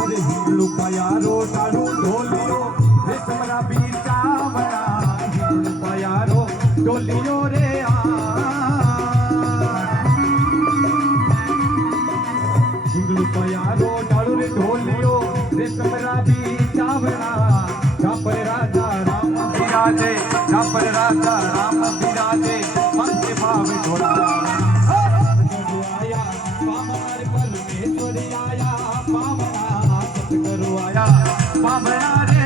अरे हिंगलू पयारो डालू ढोलियो रे समरा बीर चावड़ा हिंगलू पयारो ढोलियो रे हिंगलू पयारो डालू रे ढोलियो रे समरा बीर चावड़ा झापर राजा राम बिराजे झापर राजा राम बिराजे पंखे भाव ढोला आया पावन परमेश्वरी आया पावना सतगुरु आया पावना रे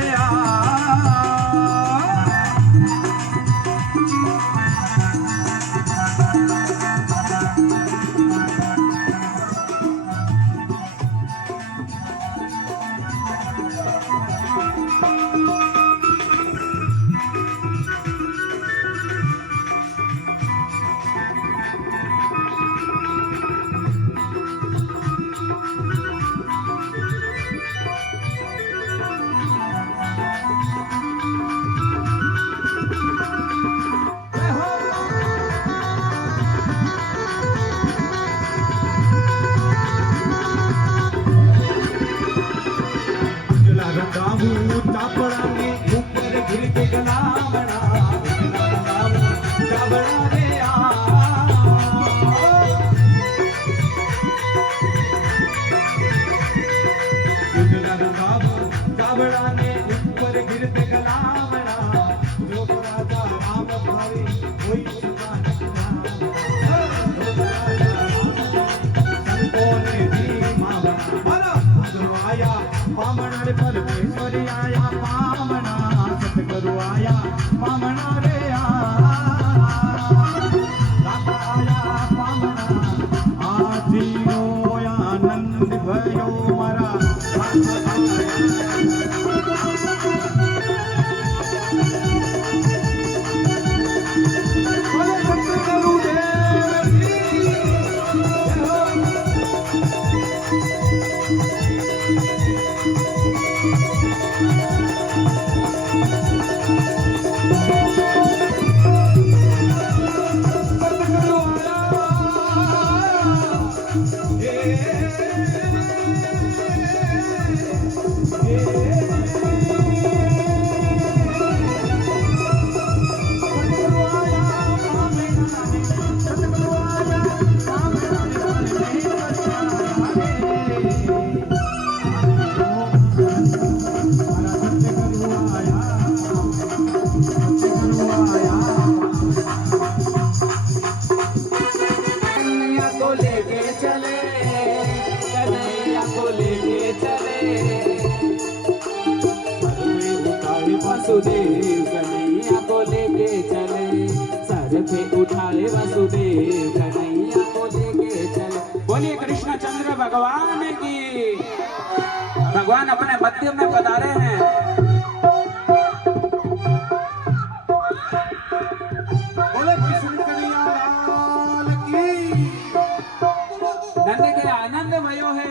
चापड़ा ने ऊपर गिर के गला बड़ा चावड़ा रे चावड़ा ने ऊपर गिर के गला बड़ा जो राजा राम भावे कोई आया पावना रे परमेश्वरी आया पावना सतगुरु आया पावना रे आया पावना आजीनो आनंद भयो मारा वासुदेव कन्हैया को लेके चले सर पे उठाए वासुदेव कन्हैया को लेके चले। बोलिए कृष्णचंद्र भगवान की। भगवान अपने मध्य में पधारे हैं। बोले कृष्ण कन्हैया लाल की। नंद के आनंद भयो है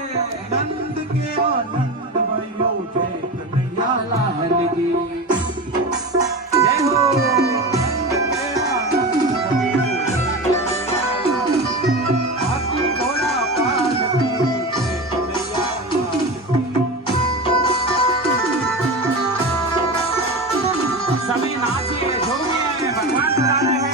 नंद के आनंद भयो जय कन्हैया लाल की। सभी नाचिए झूमिए भगवान बता रहे हैं।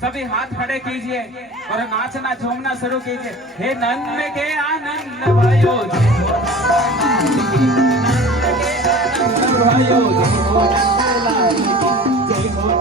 सभी हाथ खड़े कीजिए और नाचना झूमना शुरू कीजिए। हे नंद के आनंद भयो जय हो नंद के आनंद भयो जय हो नंद लाल की जय हो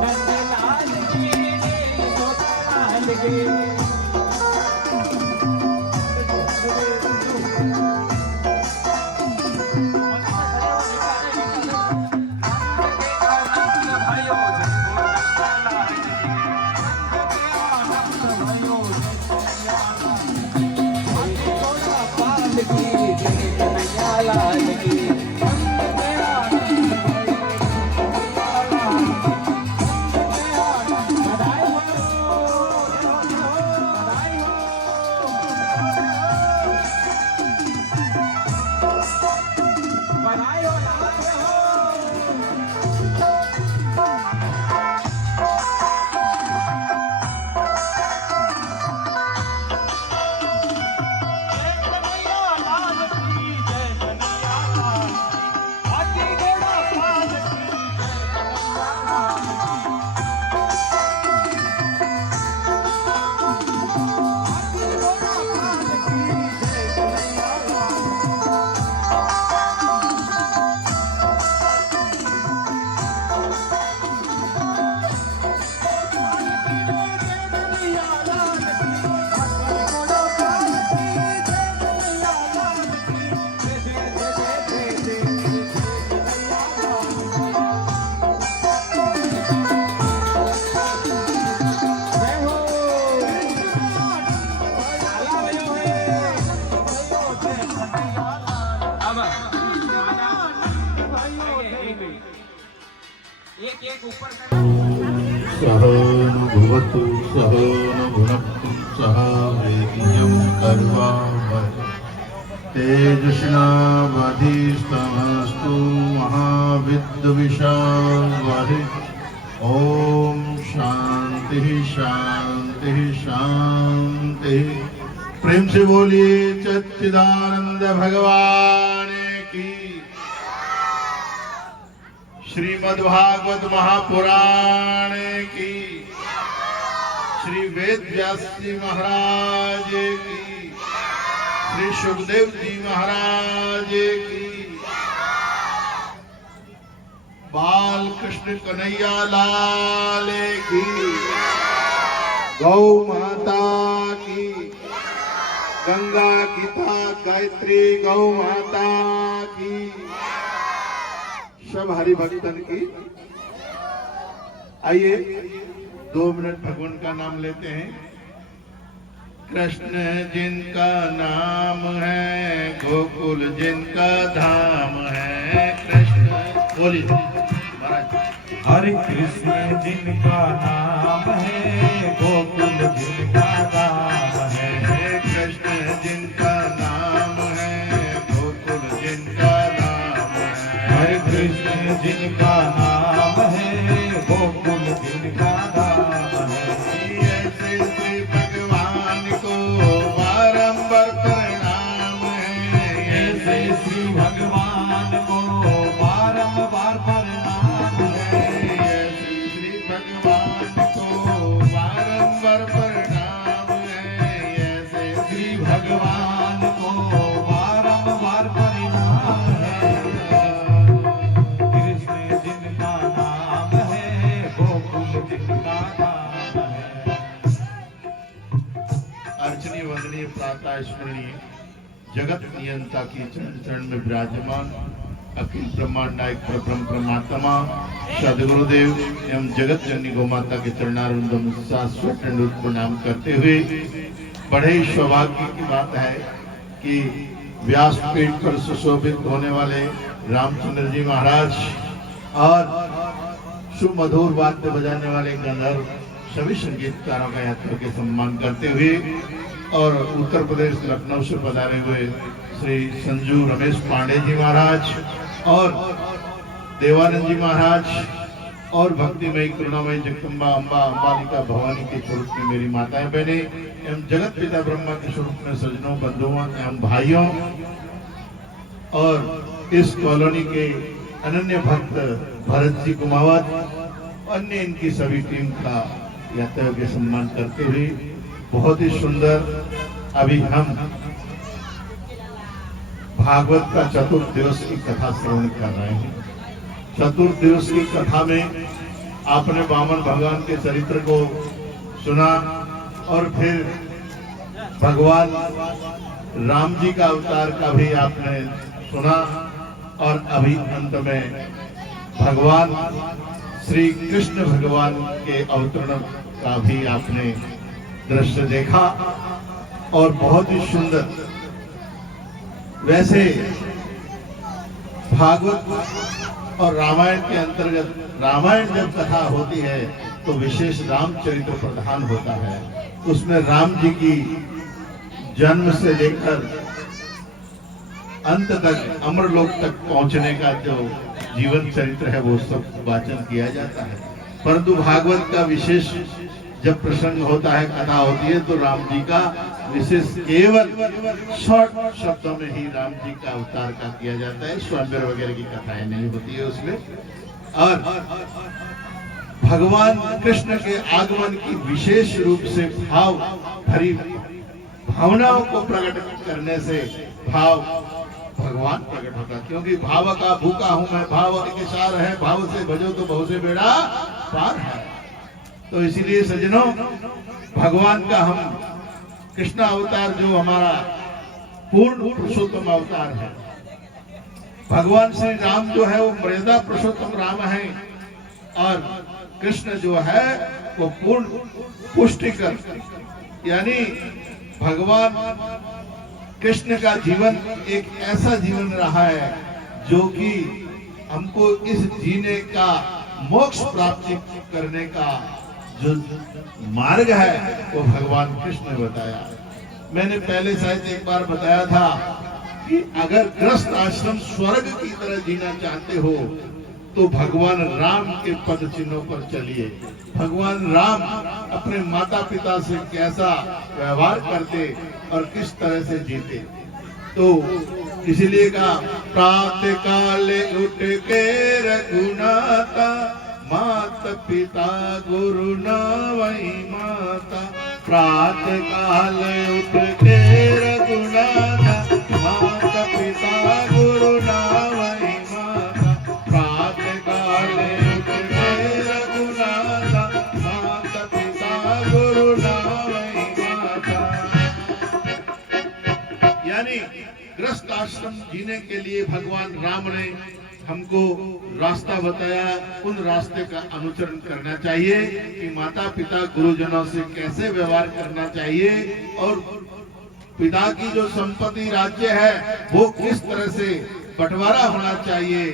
एक एक ऊपर करना। सह न भुवतु सह न भुनक्तु सह वीर्यं कर्वावहै तेजस्विनावधीतमस्तु मा विद्विषावहै। ओम शांति शांति शांति। प्रेम से बोलिए सच्चिदानंद भगवान की। श्रीमद्भागवत महापुराण की। श्री वेद व्यास जी महाराज की। श्री सुखदेव जी महाराज की। बाल कृष्ण कन्हैया लाल की। गौ माता की। गंगा गीता गायत्री गौ माता की। सब हरि भक्तन की। आइए 2 मिनट भगवान का नाम लेते हैं। कृष्ण जिनका नाम है गोकुल जिनका धाम है। कृष्ण बोलिए महाराज। हरे कृष्ण जिनका नाम है गोकुल जिनका धाम है। कृष्ण जिनका नाम है गोकुल जिनका धाम है। हरे कृष्ण जिनका नाम है गोकुल जिनका धाम है। ऐसे श्री भगवान को बारंबार प्रणाम है। ऐसे श्री भगवान को बारंबार प्रणाम है। ऐसे श्री भगवान को बारंबार प्रणाम है। ऐसे श्री भगवान को बारंबार प्रणाम है। कृष्ण जिनका नाम है गोकुल जिनका धाम है। अर्चनीय वंदनीय प्रातः स्मरणीय जगत नियंता की चरण चरण में विराजमान अखिल ब्रह्मांड नायक परब्रह्म परमात्मा सदगुरुदेव एवं जगत जननी गौ माता के चरणारविंदों में शाश्वत दंडवत प्रणाम करते हुए बड़े ही सौभाग्य की बात है कि व्यासपीठ पर सुशोभित होने वाले रामचंद्र जी महाराज और सुमधुर वाद्य बजाने वाले गंधर्व सभी संगीतकारों का यात्रा के सम्मान करते हुए और उत्तर प्रदेश लखनऊ से पधारे हुए श्री संजू रमेश पांडे जी महाराज और देवानंद जी महाराज और भक्तिमयी करुणामयी जगदम्बा अम्बा अम्बालिका भवानी के स्वरूप में मेरी माताएं बहने एवं जगत पिता ब्रह्मा के स्वरूप में सज्जनों बंधुओं एवं भाइयों और इस कॉलोनी के अनन्य भक्त भरत जी कुमावत अन्य इनकी सभी टीम का यात्रा के सम्मान करते हुए बहुत ही सुंदर अभी हम भागवत का चतुर्थ दिवस की कथा श्रवण कर रहे हैं। चतुर्थ दिवस की कथा में आपने वामन भगवान के चरित्र को सुना और फिर भगवान राम जी का अवतार का भी आपने सुना और अभी अंत में भगवान श्री कृष्ण भगवान के अवतरण का भी आपने दृश्य देखा और बहुत ही सुंदर। वैसे भागवत और रामायण के अंतर्गत रामायण जब कथा होती है तो विशेष रामचरित्र प्रधान होता है। उसमें राम जी की जन्म से लेकर अंत तक अमरलोक तक पहुंचने का जो जीवन चरित्र है वो सब वाचन किया जाता है। परंतु भागवत का विशेष जब प्रसंग होता है कथा होती है तो राम जी का विशेष केवल शॉर्ट शब्दों में ही राम जी का अवतार का किया जाता है। स्वयंवर वगैरह की कथाएं नहीं होती है उसमें। और भगवान कृष्ण के आगमन की विशेष रूप से भाव भरी भावनाओं को प्रकट करने से भाव भगवान प्रकट होता, क्योंकि भाव का भूखा हूं मैं, भाव के सार है, भाव से भजो तो बहु से बेड़ा पार है। तो इसीलिए सज्जनों भगवान का हम कृष्ण अवतार जो हमारा पूर्ण पुरुषोत्तम अवतार है, भगवान श्री राम जो है वो मर्यादा पुरुषोत्तम राम है और कृष्ण जो है वो पूर्ण पुष्टिकर, यानी भगवान कृष्ण का जीवन एक ऐसा जीवन रहा है जो कि हमको इस जीने का मोक्ष प्राप्ति करने का जो मार्ग है वो भगवान कृष्ण ने बताया। मैंने पहले शायद एक बार बताया था कि अगर गृहस्थ आश्रम स्वर्ग की तरह जीना चाहते हो तो भगवान राम के पद चिन्हों पर चलिए। भगवान राम अपने माता पिता से कैसा व्यवहार करते और किस तरह से जीते, तो इसलिए कहा प्रातः काले उठ के रघुनाथा मात पिता गुरु न वही माता। प्रातः काल उठ के रघुनाथा माता पिता गुरु न वही माता। प्रातः काल उठ के रघुनाथा माता पिता गुरु न वही माता। यानी गृहस्थ आश्रम जीने के लिए भगवान राम ने हमको रास्ता बताया। उन रास्ते का अनुसरण करना चाहिए कि माता पिता गुरुजनों से कैसे व्यवहार करना चाहिए और पिता की जो संपत्ति राज्य है वो किस तरह से बंटवारा होना चाहिए।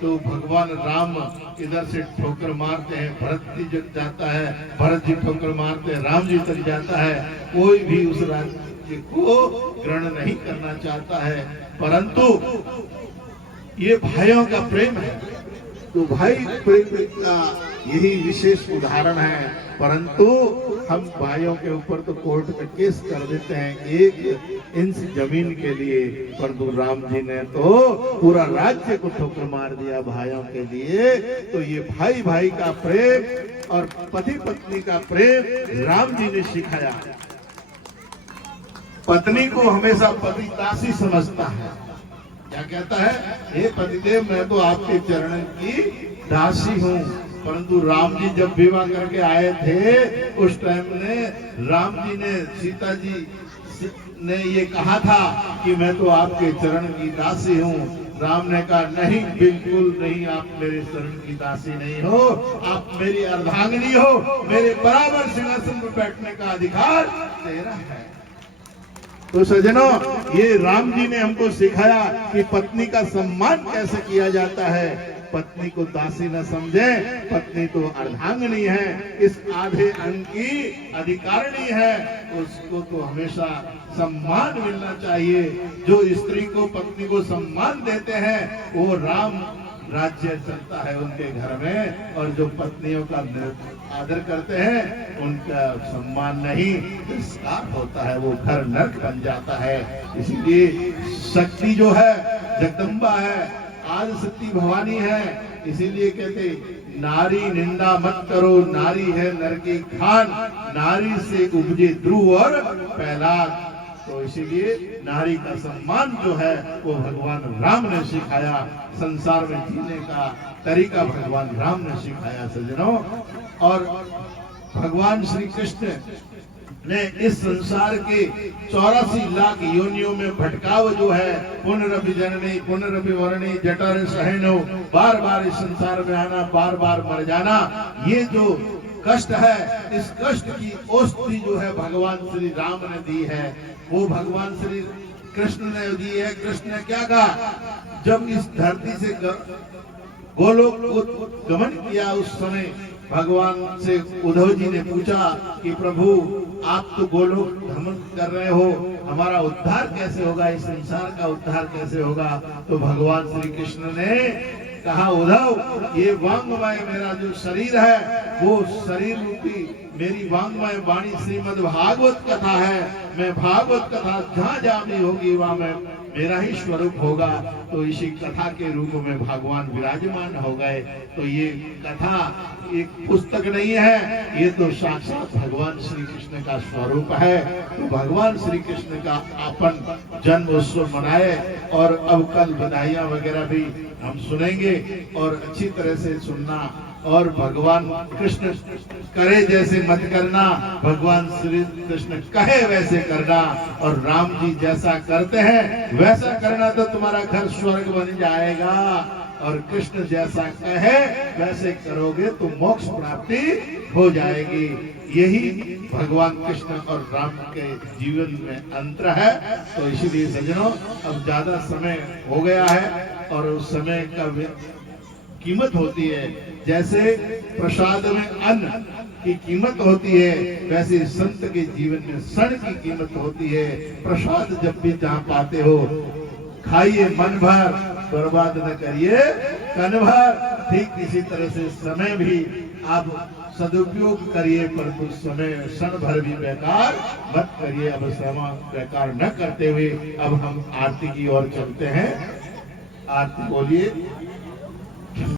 तो भगवान राम इधर से ठोकर मारते हैं, भरत जी जग जाता है, भरत जी ठोकर मारते हैं, राम जी तक जाता है। कोई भी उस राज्य को ग्रहण नहीं करना चाहता है, परंतु ये भाइयों का प्रेम है। तो भाई प्रेम का यही विशेष उदाहरण है। परंतु हम भाइयों के ऊपर तो कोर्ट में केस कर देते हैं 1 इंच जमीन के लिए, परंतु राम जी ने तो पूरा राज्य को ठोकर मार दिया भाइयों के लिए। तो ये भाई भाई का प्रेम और पति पत्नी का प्रेम राम जी ने सिखाया। पत्नी को हमेशा पति दासी समझता है। क्या कहता है, हे पतिदेव मैं तो आपके चरण की दासी हूँ। परंतु राम जी जब विवाह करके आए थे उस टाइम ने राम जी ने सीता जी ने ये कहा था कि मैं तो आपके चरण की दासी हूँ। राम ने कहा नहीं, बिल्कुल नहीं, आप मेरे चरण की दासी नहीं हो, आप मेरी अर्धांगिनी हो, मेरे बराबर सिंहासन पर बैठने का अधिकार तेरा है। तो सज्जनों, ये राम जी ने हमको सिखाया कि पत्नी का सम्मान कैसे किया जाता है। पत्नी को दासी न समझे, पत्नी तो अर्धांगिनी है, इस आधे अंग की अधिकारिणी है, उसको तो हमेशा सम्मान मिलना चाहिए। जो स्त्री को पत्नी को सम्मान देते हैं वो राम राज्य चलता है उनके घर में, और जो पत्नियों का आदर करते हैं उनका सम्मान नहीं, तिरस्कार होता है, वो घर नरक बन जाता है। इसीलिए शक्ति जो है जगदम्बा है, आज शक्ति भवानी है। इसीलिए कहते नारी निंदा मत करो, नारी है नर की खान, नारी से उपजे ध्रुव और प्रहलाद। तो इसीलिए नारी का सम्मान जो है वो भगवान राम ने सिखाया। संसार में जीने का तरीका भगवान राम ने सिखाया सज्जनों। और भगवान श्री कृष्ण ने इस संसार के 84 लाख योनियों में भटकाव जो है, पुनरभि जननी पुनरभि मरणी जठर सहनो, बार बार इस संसार में आना, बार बार मर जाना, ये जो कष्ट है, इस कष्ट की औषधि जो है भगवान श्री राम ने दी है, वो भगवान श्री कृष्ण ने दी है। कृष्ण ने क्या कहा, जब इस धरती से गोलोक को गमन किया उस समय भगवान से उद्धव जी ने पूछा कि प्रभु आप तो गोलोक भ्रमण कर रहे हो, हमारा उद्धार कैसे होगा, इस संसार का उद्धार कैसे होगा। तो भगवान श्री कृष्ण ने कहा, उद्धव ये वांगमय मेरा जो शरीर है वो शरीर रूपी मेरी वांगमय वाणी श्रीमद् भागवत कथा है। मैं भागवत कथा जहाँ जहाँ भी होगी वहाँ मैं मेरा ही स्वरूप होगा। तो इसी कथा के रूप में भगवान विराजमान हो गए। तो ये कथा एक पुस्तक नहीं है, ये तो साक्षात भगवान श्री कृष्ण का स्वरूप है। तो भगवान श्री कृष्ण का अपन जन्म उत्सव मनाए, और अब कल बधाइयां वगैरह भी हम सुनेंगे, और अच्छी तरह से सुनना। और भगवान कृष्ण करे जैसे मत करना, भगवान श्री कृष्ण कहे वैसे करना, और राम जी जैसा करते हैं वैसा करना, तो तुम्हारा घर स्वर्ग बन जाएगा। और कृष्ण जैसा कहे वैसे करोगे तो मोक्ष प्राप्ति हो जाएगी। यही भगवान कृष्ण और राम के जीवन में अंतर है। तो इसीलिए सज्जनों, अब ज्यादा समय हो गया है और उस समय का कीमत होती है। जैसे प्रसाद में अन्न की कीमत होती है, वैसे संत के जीवन में क्षण की कीमत होती है। प्रसाद जब भी जहाँ पाते हो खाइए मन भर, बर्बाद न करिए कन भर। ठीक इसी तरह से समय भी आप सदुपयोग करिए, परंतु समय क्षण भर भी बेकार मत करिए। अब समय बेकार न करते हुए अब हम आरती की ओर चलते हैं। आरती बोलिए।